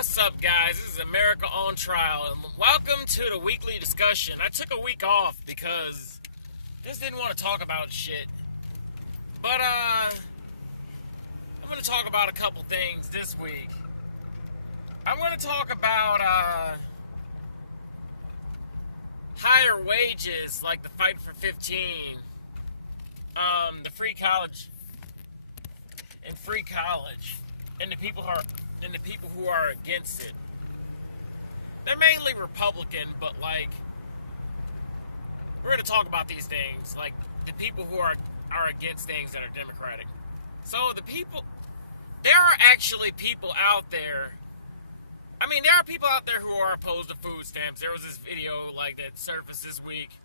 What's up, guys? This is America on Trial, and welcome to the weekly discussion. I took a week off because I just didn't want to talk about shit. But, I'm going to talk about a couple things this week. I'm going to talk about, higher wages, like the Fight for 15, the free college, and the people who are against it. They're mainly Republican, but we're gonna talk about these things, like the people who are against things that are Democratic. So there are actually people out there. I mean, there are people out there who are opposed to food stamps. There was this video that surfaced this week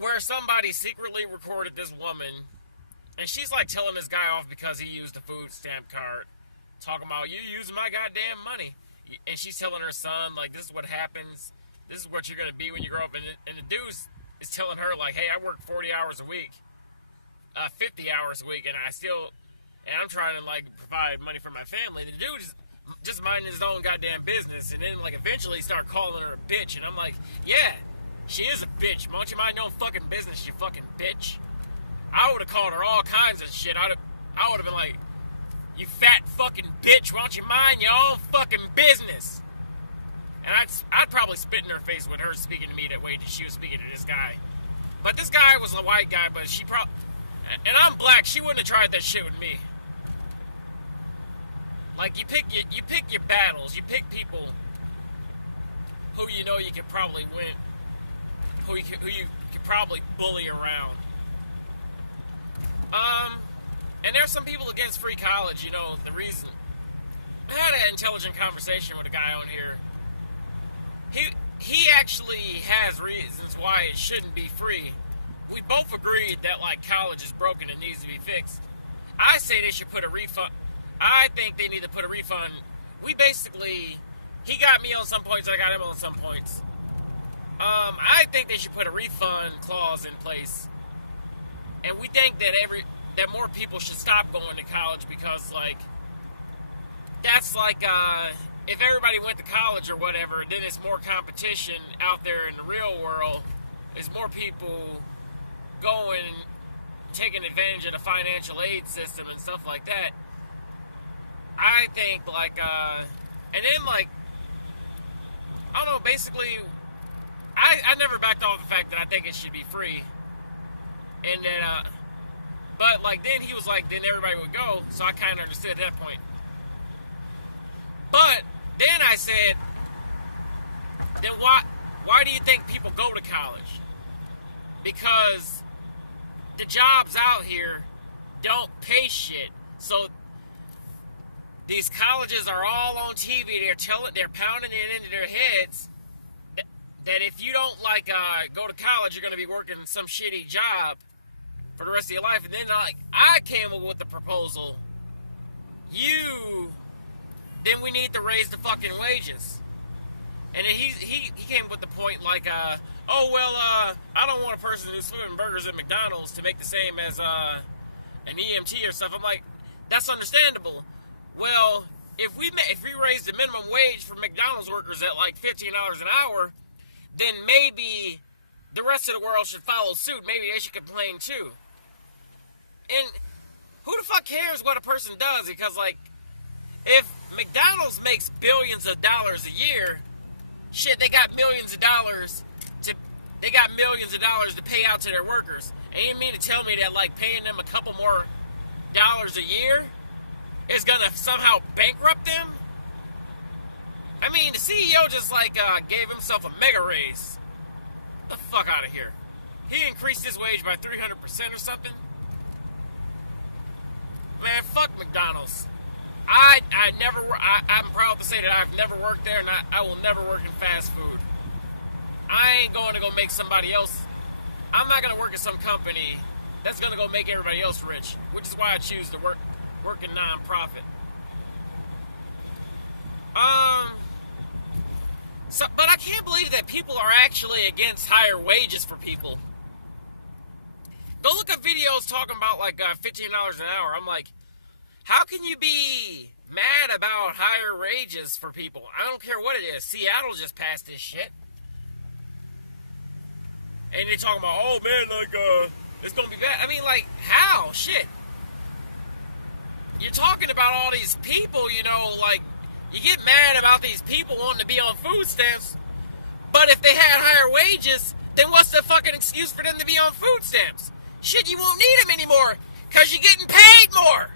where somebody secretly recorded this woman, and she's telling this guy off because he used a food stamp card. Talking about, you using my goddamn money. And she's telling her son, this is what happens. This is what you're going to be when you grow up. And the dude is telling her, hey, I work 40 hours a week. 50 hours a week. And I'm trying to, provide money for my family. The dude is just minding his own goddamn business. And then, eventually he started calling her a bitch. And I'm like, yeah, she is a bitch. Why don't you mind your own fucking business, you fucking bitch? I would have called her all kinds of shit. I would have been like, you fat fucking bitch, why don't you mind your own fucking business? And I'd probably spit in her face with her speaking to me that way that she was speaking to this guy. But this guy was a white guy, but and I'm black, she wouldn't have tried that shit with me. You pick your battles, you pick people who you know you could probably win, who you could probably bully around. And there's some people against free college, the reason. I had an intelligent conversation with a guy on here. He actually has reasons why it shouldn't be free. We both agreed that, college is broken and needs to be fixed. I say they should put a refund. I think they need to put a refund. He got me on some points, I got him on some points. I think they should put a refund clause in place. And we think that that more people should stop going to college because, that's if everybody went to college or whatever, then it's more competition out there in the real world. There's more people going and taking advantage of the financial aid system and stuff like that. I think, and then, I don't know, basically, I never backed off the fact that I think it should be free. And then, but, then he was then everybody would go, so I kind of understood at that point. But, then I said, then why do you think people go to college? Because the jobs out here don't pay shit. So, these colleges are all on TV, they're pounding it into their heads that if you don't, go to college, you're going to be working some shitty job for the rest of your life. And then I came up with the proposal, then we need to raise the fucking wages. And then he came up with the point I don't want a person who's flipping burgers at McDonald's to make the same as an EMT or stuff. I'm like, that's understandable. Well, if we raise the minimum wage for McDonald's workers at $15 an hour, then maybe the rest of the world should follow suit. Maybe they should complain too. And who the fuck cares what a person does? Because, if McDonald's makes billions of dollars a year, shit, they got millions of dollars to pay out to their workers. And you mean to tell me that, paying them a couple more dollars a year is gonna somehow bankrupt them? I mean, the CEO just, gave himself a mega raise. The fuck out of here. He increased his wage by 300% or something? Man, fuck McDonald's. I'm proud to say that I've never worked there, and I will never work in fast food. I ain't going to go make somebody else. I'm not going to work at some company that's going to go make everybody else rich, which is why I choose to work in non-profit. But I can't believe that people are actually against higher wages for people. Go look at videos talking about $15 an hour. I'm like, how can you be mad about higher wages for people. I don't care what it is. Seattle just passed this shit. And they're talking about, oh man, like, it's gonna be bad. I mean, like, how? Shit. You're talking about all these people, you know, like, you get mad about these people wanting to be on food stamps, but if they had higher wages, then what's the fucking excuse for them to be on food stamps? Shit, you won't need them anymore, because you're getting paid more.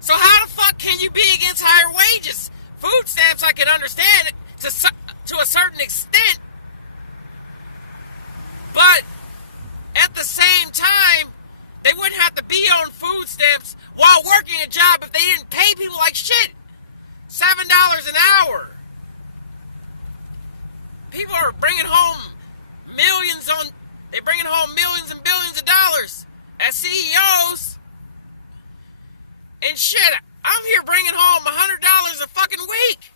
So how the fuck can you be against higher wages? Food stamps, I can understand it to a certain extent, but at the same time, they wouldn't have to be on food stamps while working a job if they didn't pay people like shit. $7 an hour. People are bringing home they're bringing home millions and billions of dollars as CEOs. And shit, I'm here bringing home $100 a fucking week.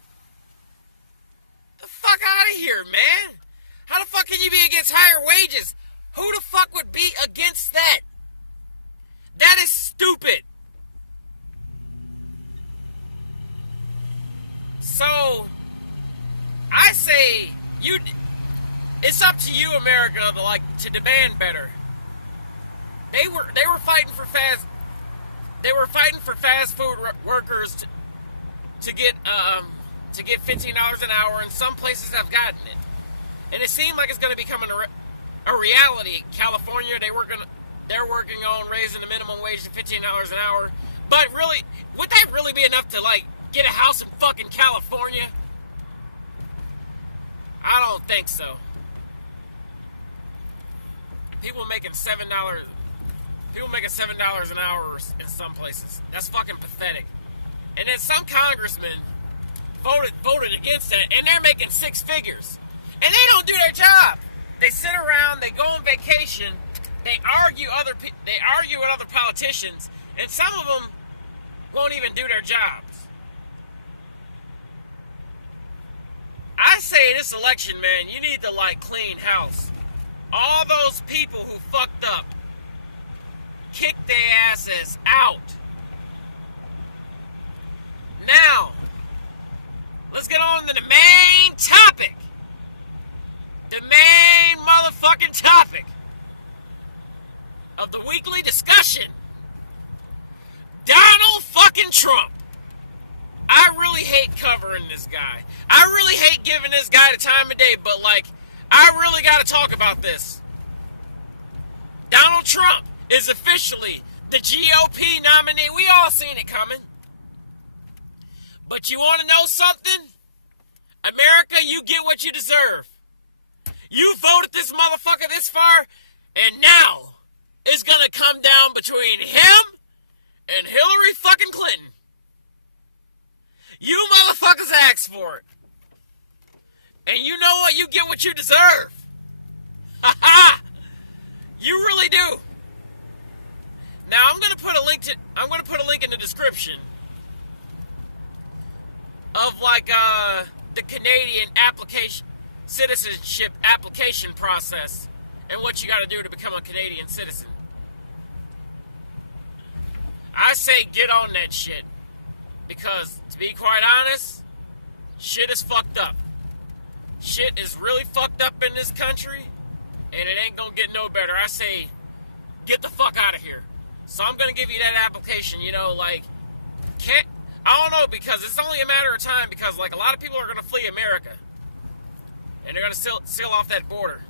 The fuck out of here, man. How the fuck can you be against higher wages? Who the fuck would be against that? That is stupid. So, I say, it's up to you, America, to demand better. They were fighting for fast food workers to get $15 an hour, and some places have gotten it. And it seemed like it's going to become a reality. California, they're working on raising the minimum wage to $15 an hour. But really, would that really be enough to, like, get a house in fucking California? I don't think so. People making $7 an hour in some places. That's fucking pathetic. And then some congressmen voted against that, and they're making six figures. And they don't do their job. They sit around, they go on vacation, they argue with other politicians, and some of them won't even do their jobs. I say this election, man, you need to, like, clean house. All those people who fucked up, kick their asses out. Now, let's get on to the main topic. The main motherfucking topic of the weekly discussion. Donald fucking Trump. I really hate covering this guy. I really hate giving this guy the time of day, but, like, I really got to talk about this. Donald Trump is officially the GOP nominee. We all seen it coming. But you want to know something? America, you get what you deserve. You voted this motherfucker this far, and now it's going to come down between him and Hillary fucking Clinton. You motherfuckers asked for it. And you know what? You get what you deserve. Ha ha! You really do. Now I'm going to put a link in the description of, like, the Canadian citizenship application process and what you got to do to become a Canadian citizen. I say get on that shit. Because, to be quite honest, shit is fucked up. Shit is really fucked up in this country, and it ain't gonna get no better. I say, get the fuck out of here. So I'm gonna give you that application, you know, like, I don't know, because it's only a matter of time, because, like, a lot of people are gonna flee America. And they're gonna seal off that border.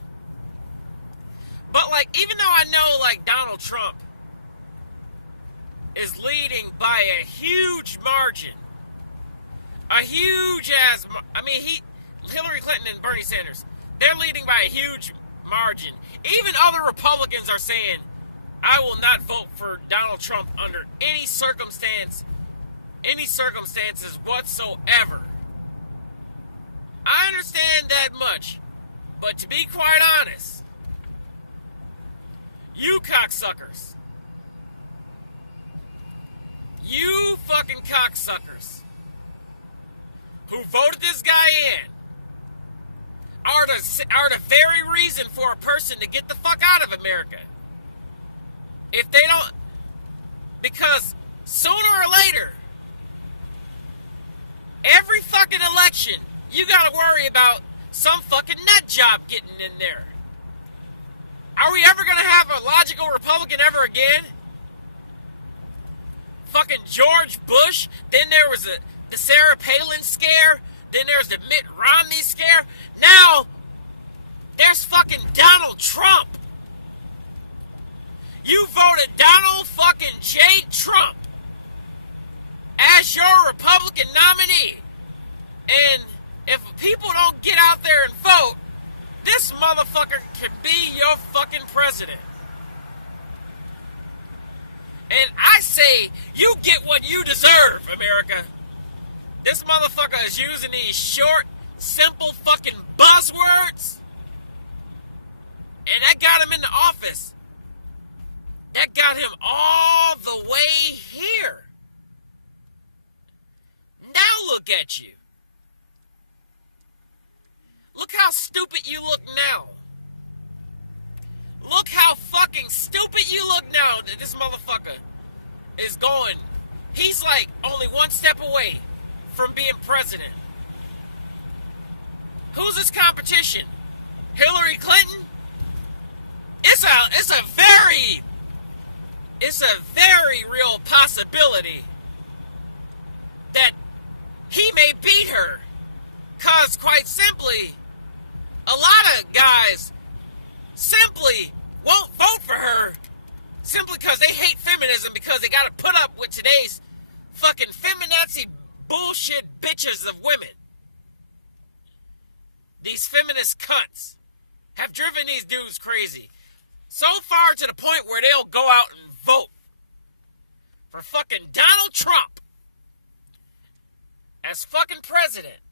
But, like, even though I know, like, Donald Trump is leading by a huge margin. Hillary Clinton and Bernie Sanders, they're leading by a huge margin. Even other Republicans are saying, I will not vote for Donald Trump under any circumstances whatsoever. I understand that much, but to be quite honest, you cocksuckers, you fucking cocksuckers who voted this guy in are the very reason for a person to get the fuck out of America. If they don't, because sooner or later, every fucking election, you gotta worry about some fucking nut job getting in there. Are we ever gonna have a logical Republican ever again? Fucking George Bush, then there was the Sarah Palin scare, then there's the Mitt Romney scare, now there's fucking Donald Trump. You voted Donald fucking J. Trump as your Republican nominee. And if people don't get out there and vote, this motherfucker could be your fucking president. And I say, you get what you deserve, America. This motherfucker is using these short, simple fucking buzzwords. And that got him in the office. That got him all the way here. Now look at you. Look how stupid you look now. Look how fucking stupid you look now that this motherfucker is going. He's like only one step away from being president. Who's his competition? Hillary Clinton? It's a very real possibility that he may beat her. Cause quite simply, a lot of guys simply won't vote for her simply because they hate feminism, because they gotta put up with today's fucking feminazi bullshit bitches of women. These feminist cunts have driven these dudes crazy. So far to the point where they'll go out and vote for fucking Donald Trump as fucking president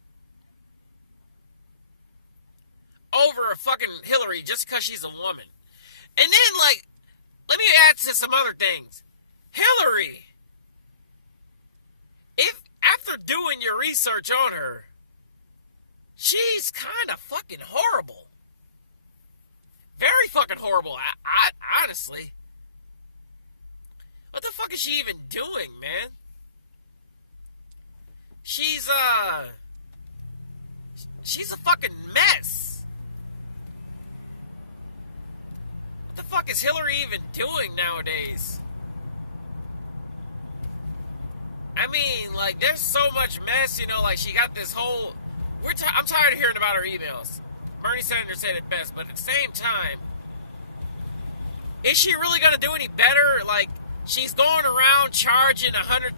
over a fucking Hillary just because she's a woman. And then, like, let me add to some other things. Hillary, if after doing your research on her, she's kind of fucking horrible. Very fucking horrible, I honestly. What the fuck is she even doing, man? She's a fucking mess. What the fuck is Hillary even doing nowadays? I mean, like, there's so much mess, you know, like, she got this whole... I'm tired of hearing about her emails. Bernie Sanders said it best, but at the same time, is she really going to do any better? Like, she's going around charging $100,000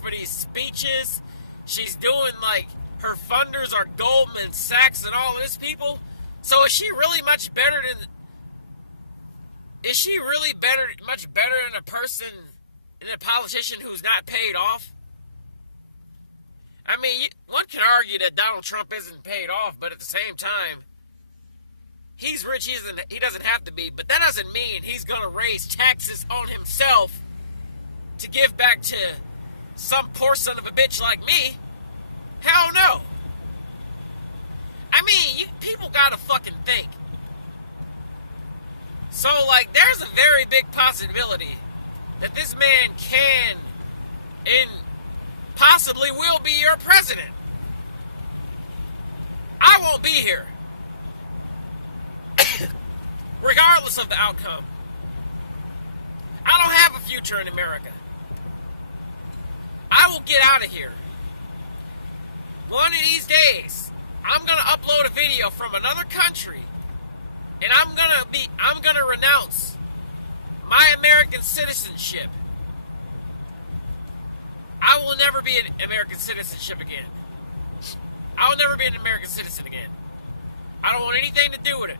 for these speeches. She's doing, like, her funders are Goldman Sachs and all of this people. So is she really much better than... Is she really much better than a person, than a politician who's not paid off? I mean, one could argue that Donald Trump isn't paid off, but at the same time, he's rich, he doesn't have to be, but that doesn't mean he's going to raise taxes on himself to give back to some poor son of a bitch like me. Hell no. I mean, people gotta fucking think. So, like, there's a very big possibility that this man can and possibly will be your president. I won't be here. Regardless of the outcome. I don't have a future in America. I will get out of here. One of these days, I'm going to upload a video from another country, and I'm going to renounce my American citizenship. I will never be an American citizenship again. I will never be an American citizen again. I don't want anything to do with it.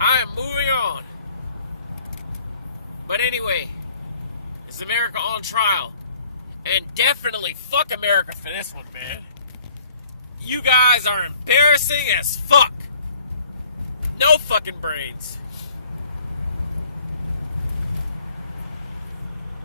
I am moving on. But anyway, it's America on trial. And definitely fuck America for this one, man. You guys are embarrassing as fuck. No fucking brains.